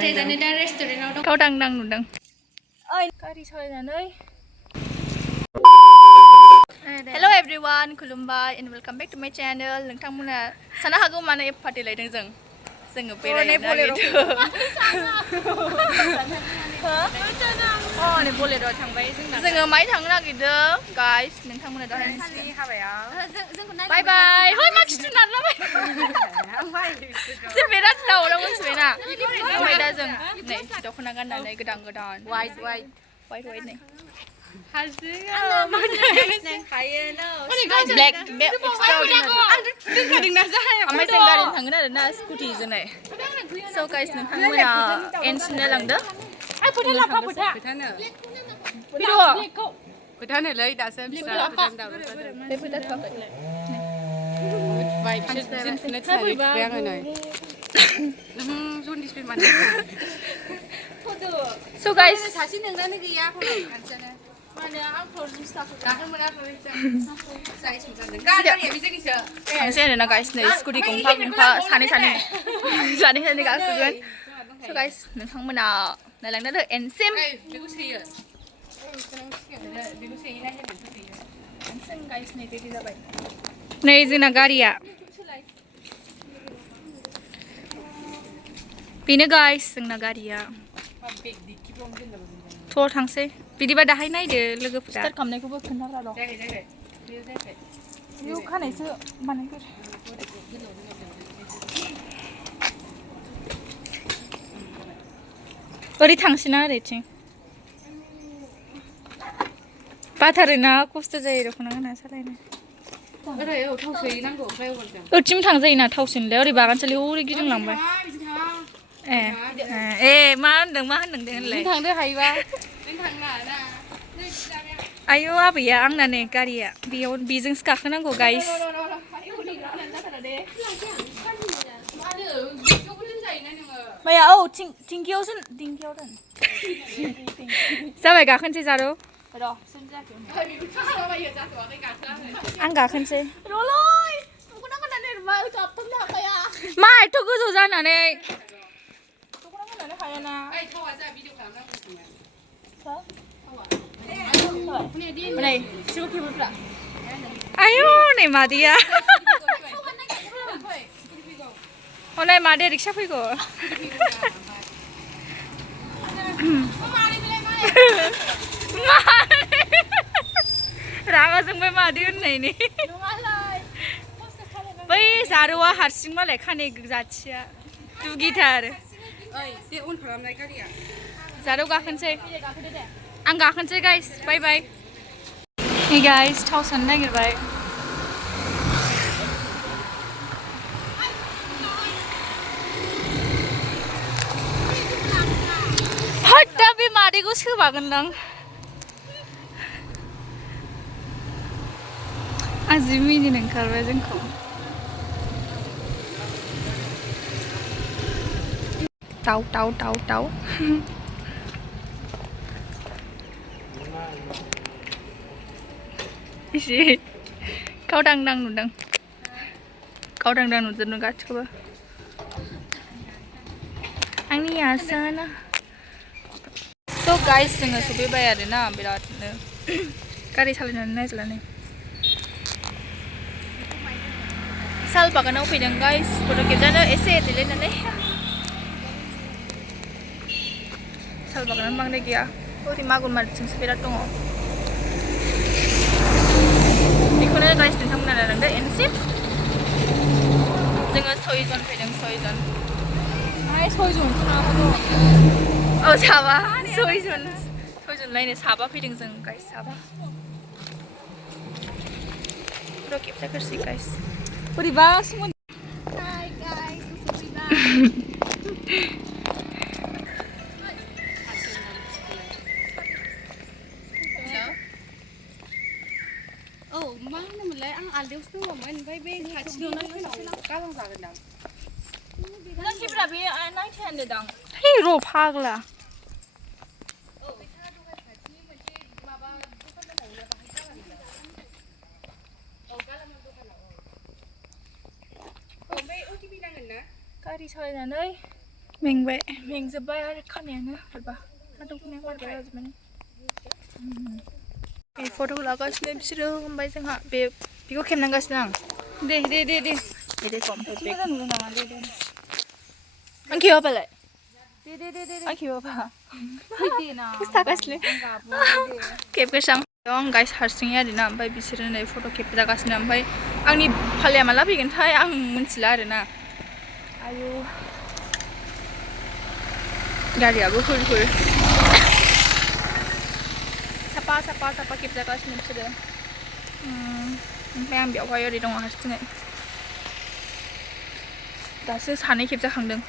मेथाइ जानो दा रेस्टुरेन्टाव दं। गावदां नुदों। ओइ गारि सालायनानै। हेलो एवरीवन, खुलुमबाय एन्ड वेलकाम बेक टु माय चैनल। नोंथांमोना सानो हागौ मानो एफा देलायदों जोङो बेरायनो नागिरदों। नै बोलेर'आव थांबाय जोङो माइ थांनो नागिरदों गाइस। नोंथांमोना दा बाय बाय। हय मा खिथु नारलाबाय। जों बिराद दावराव मोनथिबायना। ओमफ्राय दा जों नै दख'ना गाननानै गोदान वाइट नै ब्लेक ओमफ्राय जों गारिजों थांगोन आरो ना स्कुटिजों नै। स' गाइस नोंथांमोना एनसिनो लांदो। फोथानोलै दासो So guys, थांसै आरोना गाइस नै स्कुटि गंफा सानै गाखोगोन। So guys नोंथांमोना नायलांदो एनसिम। नै जोंना गारिया बेनो गाइस जोंना गारिया। थ' थांसै बिदिबा दाहाय नायदो लोगोफोरा। स्टार्ट खालामनायखौबो खोन्थाब्रा र'। बेयाव खानायसो बानायगोर। ओरै थांसैना ओरैथिं बाथारोना खस्थ' जायो दख'ना गानना सालायनो। ओरैथिं थांजायोना थाव सोनोलाय ओरै बागानसालि हरै गिदिंलांबाय। ए मा होनदों दे होनलाय। थांदो हायोबा आयौ आबैया आंना नै गारिया बेजोंसो गाखोनांगौ गाइस। माया औ थिंकियाव दोन। जाबाय गाखोनोसै जारौ र' आं गाखोनोसै मा एथ' गोजौ जानानै आयौ नै मादैया हनै मादैया रिक्सा फैगौ। रागा जोंबाय मादै होननायनि। बै जारौआ हारसिं मालाय खानाय जाथिया दुगिथार। जारौ गाखोनोसै आं गाखोनोसै गाइस बाय बाय। नै गाइस थाव सोनो नागिरबाय। दा बे मादैखौ सोबागोनदां। आं जि मिनिनो ओंखारबाय जोंखौ। दाउ इसे गावदां नुदों गासिखौबो आंनि आसाना। स' गाइस जोङो सफैबाय आरोना बिरादनो गारि सालायनानै नायज्ला नै साल बागानाव फैदों गाइस फट' खेबजानो एसे देलायनानै। साल बागानानो बांद्राय गैया ओरै मागुर मारिथिंसो बिराद दङ। बेखौनो गाइस नोंथांमोना नायलांदो एनसिम। जोङो 6 जन फैदों 6 जन। औ साबा 6 जन लायनो साबा फैदों जों गाइस साबा। फट' खेबजागोरसै गाइस बोरैबा मा होनोमोनलाय आं आलदायावसो दङमोन ओमफ्राय बे खाथियाव गालां जागोनदां। है र' फाग्ला गारि सालायनानै मेंबाय मेंजोब्बाय आरो खानायानो बोरैबा खानाया बोरैबा जाजोब्बाय बे फट' लागासिनो बिसोरो ओमफ्राय जोंहा बेखौ खेबनांगासिनो आं दे आं खेबाबालाय दे आं खेबाबा फैदेना थागासिनो खेबगासिनो आं गाइस हारसिङै आरोना ओमफ्राय बिसोरो नै फट' खेबजागासिनो ओमफ्राय आंनि फालाया माला फैगोनथाय आं मिथिला आरोना आयु गारियाबो हुर साफा खेबजागासिनो बिसोरो ओमफ्राय आं बेयावहाय ओरै दङ हारसिङै दासो सानै खेबजाखांदों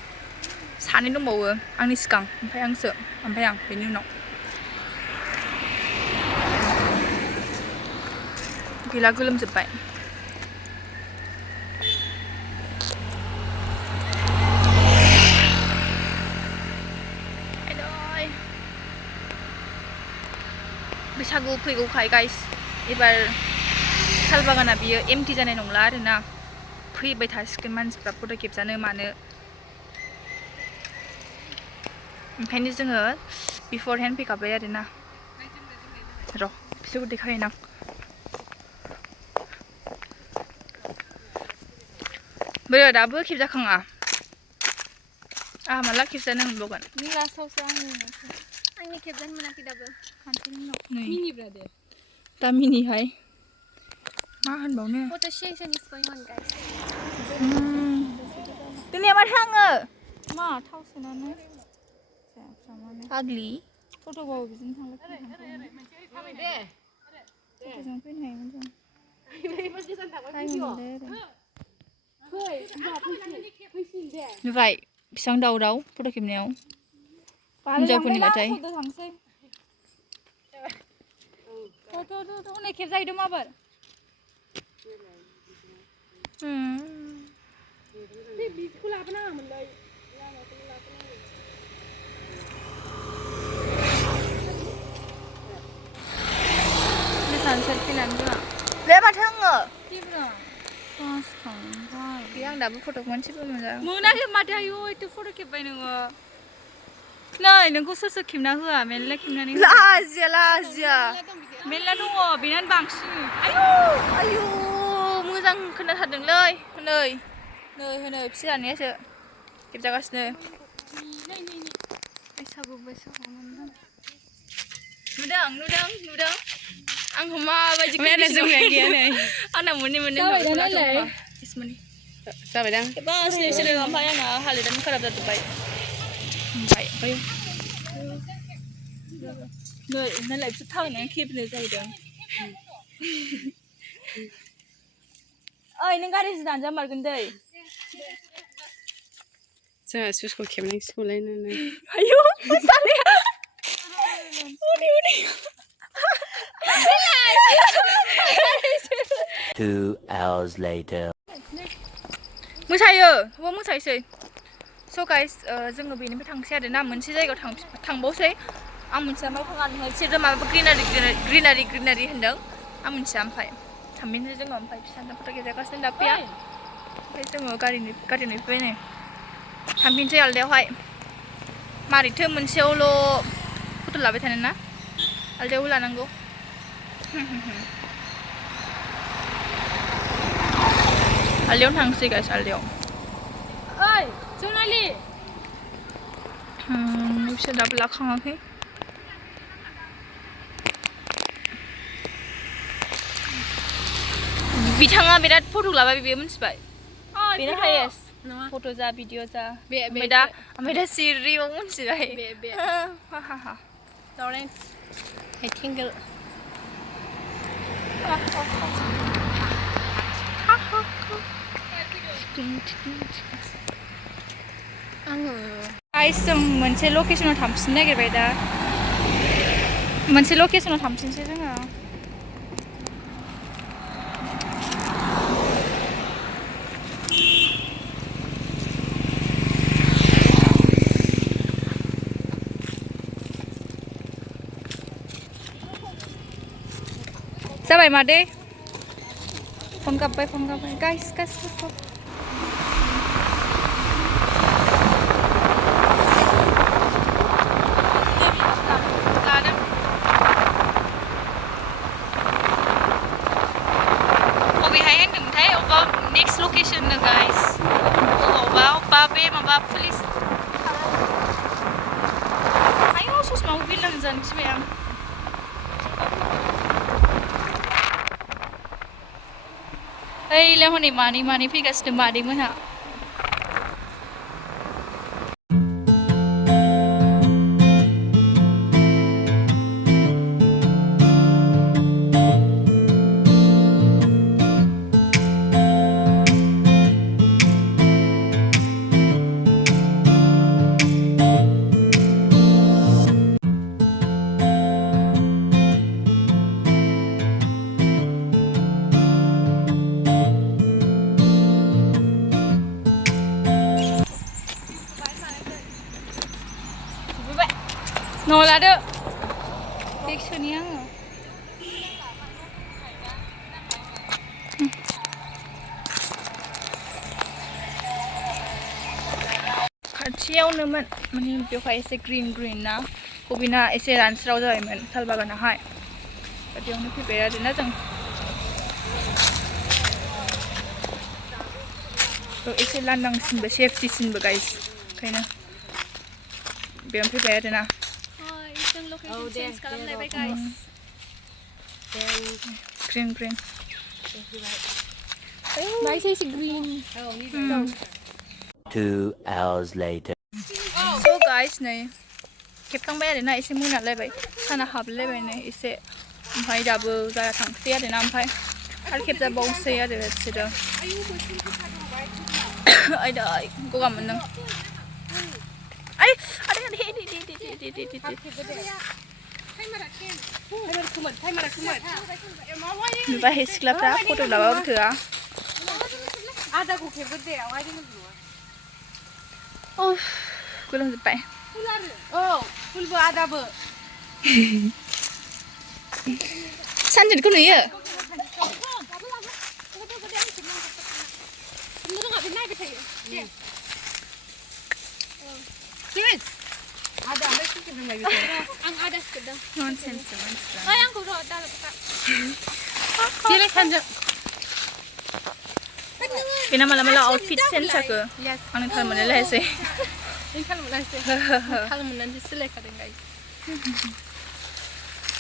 सानै दंबावो आंनि सिगां ओमफ्राय आं बेनि उनाव गैला गोलोमजोब्बाय बैसागु फैगौखाय गाइस एबार साल बागाना बियो एमटि जानाय नंला आरोना फैबाय थासिगोन मानसिफ्रा फट' खेबजानो मानो ओंखायनो जोङो बिफर हेन्ड फैखाबाय आरोना र' बिसोरखौ देखायहैनो आं बोरो दाबो खेबजाखाङा आंहा माला खेबजानो मोनबावगोन लास्टावसो आंनि खेबजानो मोनाखै दाबो मिनिब्रा दे दा मिनिहाय मा होनबावनो फट' सेसन इज गोइं अन गाइस दुनिया माथो आङो मा थाव सोनानै फाग्लि फट'बाबो बिदिनो थांलाय दे फट'जों फैनो हायोमोन जों नुबाय बेसेबां दावराव फट' खेबनायाव हिनजावफोरनि बाथाय हनै खेबजाहैदों माबार बिदिखौ लाबोनाङामोनलै ले माथो आङो आं दाबो फट' मोनसेबो मोनाखै माथो आयु एथ' फट' खेबबाय नोङो नै नोंखौ सोर खेबना होआ मेरला खेबनानै लाजिया मेरला दङ बेनानो बांसिन आयु मोजां खोनाथारदोंलै हनै बिसोर जानायासो खेबजागासिनो नुदों आंखौ माबायदि आंना मोननै जाबायदां बासनिसोनो ओमफ्राय आंना हालोदानो खराब जाजोब्बाय नै नालाय बिसोर थाबायनानै खेबनाय जाहैदों ओइ नों गारिसो दानजामारगोन दै जोंहा सुसखौ खेबनांसिगौलाय आयु मोसानाया 2 hours later. मोसायोसै स' गाइस जोङो बेनिफ्राय थांसै आरोना मोनसे जायगायाव थांबावसै आं मिथिया मा थाङा बिसोरो माबा ग्रिनारि होनदों आं मिथिया ओमफ्राय थांफिनसै जोङो ओमफ्राय फिसानो फट' खेबजागासिनो दा फैया ओमफ्राय जोङो गारिनिफ्राय फैनो थांफिनसै आलदायावहाय मारैथो मोनसेयावल' फट' लाबाय थानो ना आलदायावबो लानांगौ आलदायावनो थांसै गाइस आलदायाव ओइ जनालि बिसोर दाबो लाखाङाखै बिथाङा बिराद फट' लाबाय बेयो मिथिबाय बेनो हायेस्ट फट' जा भिडिअ जा ओमफ्राय दा सिरियाव मिथिबाय गाइस जों मोनसे लकेसनाव थांफिननो नागिरबाय दा मोनसे लकेसनाव थांफिनसै जोङो जाबाय मादै फन गाबबाय गाइस जानो गिबाय आं ओइलाय हनै मानै फैगासिनो मादैमोनहा न' लादो बेग सोनि आङो खाथियावनोमोन माने बेवहाय एसे ग्रीन ना बबेना एसे रानस्राव जाबायमोन साल बागानाहाय बेयावनो फैबाय आरोना जों एसे लांदांसिनबो सेफटिसिनबो गाइस ओंखायनो बेयावनो फैबाय आरोना जों लकेसन चेन्ज खालामलायबाय गाइस ग्रीन नाइस एसे green 2 hours later. So guys नै खेबखांबाय आरोना एसे मोनालायबाय साना हाबलायबाय नै एसे ओमफ्राय दाबो जाया थांसै आरोना ओमफ्राय आरो खेबजाबावसै आरो बिसोरो आयदै गगा मोनदों बाहाय सिख्लाफ्रा फट' लाबाबो थोआ गोलोमजोब्बाय सानजेदखौ नुयो बेना माला आउटफिट चेन्ज जाखो आं थाल मोनलायासै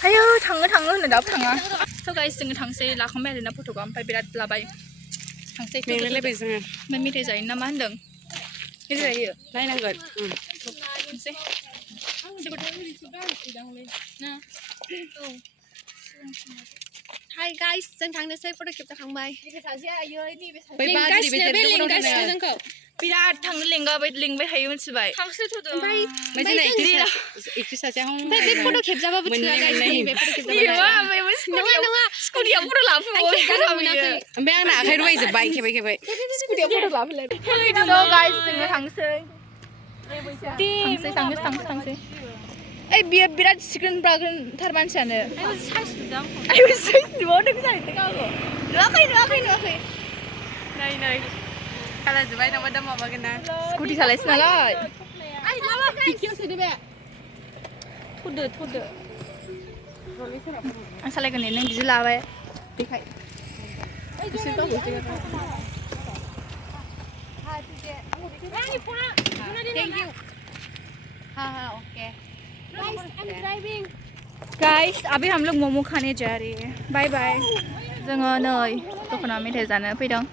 आयौ थाङो होनो दाबो थाङा स' गाइस जोङो थांसै लाखांबाय आरोना फट'खौ ओमफ्राय बिराद लाबाय थांसै मेंलायलायबाय जोङो ओमफ्राय मेथाइ जायो ना मा होनदों मेथाइ जायो नायनांगोन थांसै हाय गाइस जों थांनोसै फट' खेबजाखांबाय बिराद थांनो लिंबाय थायो मिथिबाय ओमफ्राय बे फट' खेबजाबाबो थोआ गाइस नैबे फट' खेबजाबाबो स्कुटिया फट' लाफैबाय ओमफ्राय आंना आखाइ रुवायजोब्बाय खेबाय स्कुटिया फट' लाफैलायबाय स' गाइस जोङो थांसै ओइ बियो बिराद सिखोन ब्रागोनथार मानसियानो नुवाखै नै खाला जोब्बाय नामा दा माबागोन ना स्कुटि सालायसै नालाय थ'दो आं सालायगोन नों बिदि लाबाय देखाय गाइस अभी हम लोग मोमो खाने जा रहे हैं बाय बाय जोङो नै दखानाव मेथाइ जानो फैदों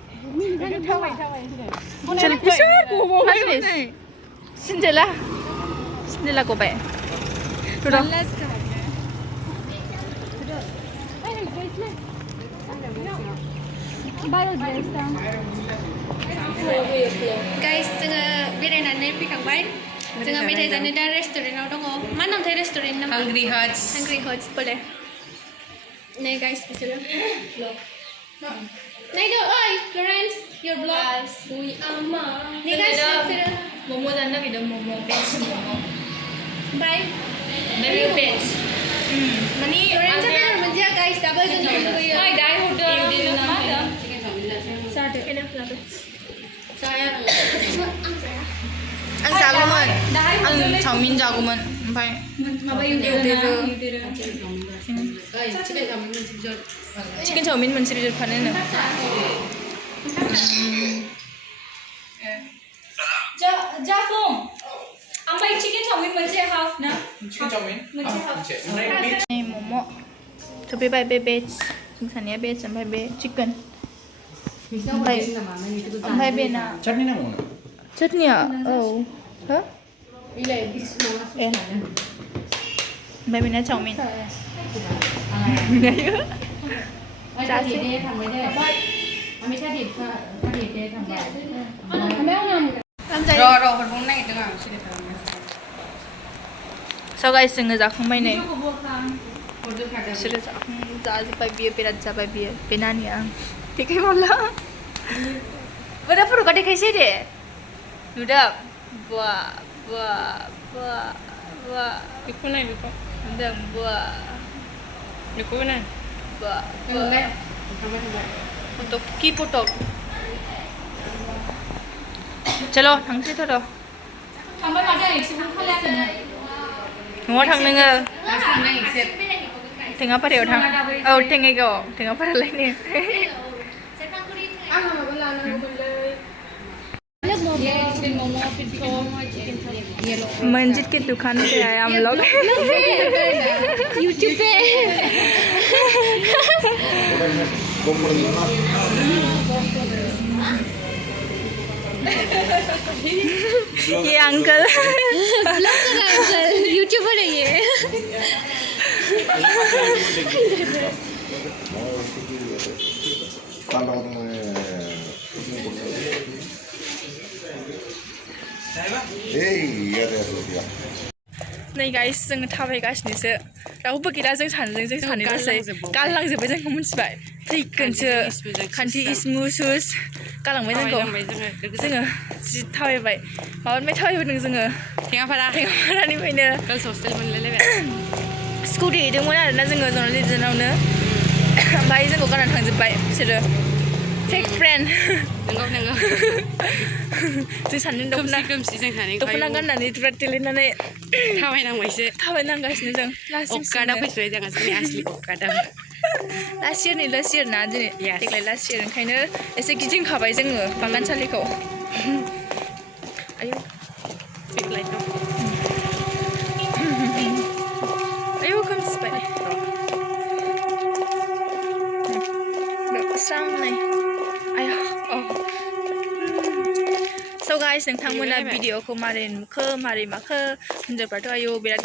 सिन्देला गबाय गाइस जोङो बेरायनानै फैखांबाय जोङो मेथाइ जानो दा रेस्टुरेन्टआव दङ मा नामथाय रेस्टुरेन्ट नामा हांग्रि हट्स बोले नै गाइस बिसोरो नायदो ओइ फ्लरेन्स योर ब्लग नै गाइस बिसोरो मम' जानो नागिरदों मम' भेज मम' बाय भेज माने फ्लरेन्सआ बेदर मोनजाया गाइस दाबो जों लुगैयो ओइ दाय हरदो मा होनो जादो जाया आं जागौमोन आं चावमिन जागौमोन ओमफ्राय चिकेन चावमिन मोनसे बिदिर फानो जाफुं ओमफ्राय चिकेन चाउमिन मोनसे हाफ ना चिकन चाउमिन मोनसे half Ini momo. Coba bye veg. Singsannya veg sampai be chicken. Sampai be na. चटनी ना मोना Chutney ya? Oh. Hah? Eh. Sampai be na chow mein. Rồi phần hôm nay đừng xin được. So guys, जोङो जाखांबाय नै बिसोरो जाजोब्बाय बियो बिराद जाबाय बियो बे नानिया देखाय माला बोरा फट'खौ देखायसै दे नुदों बुवा बुवा बुवा बुवा Beku nih beku. नुदों बुवा Beku nih. बुवा Boleh. Tambah. फटक की फटक चलो थांसै थ' थांबाय माथो एक्सिडेन्ट खालायाखै न'आव थां नोङो Mas mana ikut? टेङापारायाव थां औ टेङाइगाव टेङापारालायनो मंजित के दुकान पे आए हम लोग यूट्यूब पे ये अंकल यूट्यूबर है ये नै गाइस जोङो थाबायगासिनोसो रावबो गैला जों सानैल'सै गालांजोब्बाय जोंखौ मिथिबाय थैगोनसो खान्थि इसमु सुस गालांबाय जोंखौ जोङो जि थाबायबाय माबानिफ्राय थाबायबोदों जोङो टेङापारानिफ्रायनो Girls hostel मोनलायलायबाय. स्कुटि हैदोंमोन आरोना जोङो जनालि दिनावनो ओमफ्राय जोंखौ गाननानै थांजोब्बाय बिसोरो फेक फ्रेन्ड नंगौ जों सानैजों दख'ना खोमसि जों सानै दख'ना गाननानै दुरा देलायनानै थाबायनांबायसो जों अक्कादा फैबाय जोंहा जोंनि आसलि अक्कादा लास्ट इयार ना दिनै देग्लाय लास्ट इयार ओंखायनो एसे गिदिंखाबाय जोङो बागानसालिखौ आयौ फैलाय दं आयौ खोमसिबाय स्रांनाय आयौ स' गाइस नोंथांमोना भिडिअखौ मारै नुखो मारै माखो हिन्जावफ्राथ' आयौ बिराद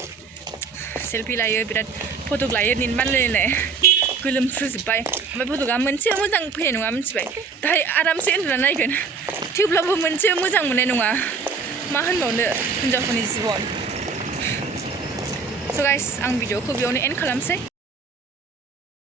सेल्फि लायो बिराद फटक लायो निनबानलायनाय गोलोमफ्रुजोब्बाय ओमफ्राय फटका मोनसे मोजां फैनाय नङा मिथिबाय दाहाय आरामसे उन्दुना नायगोन थेवब्लाबो मोनसे मोजां मोननाय नङा मा होनबावनो हिन्जावफोरनि जिबन स' गाइस आं भिडिअखौ बेयावनो एन्ड खालामसै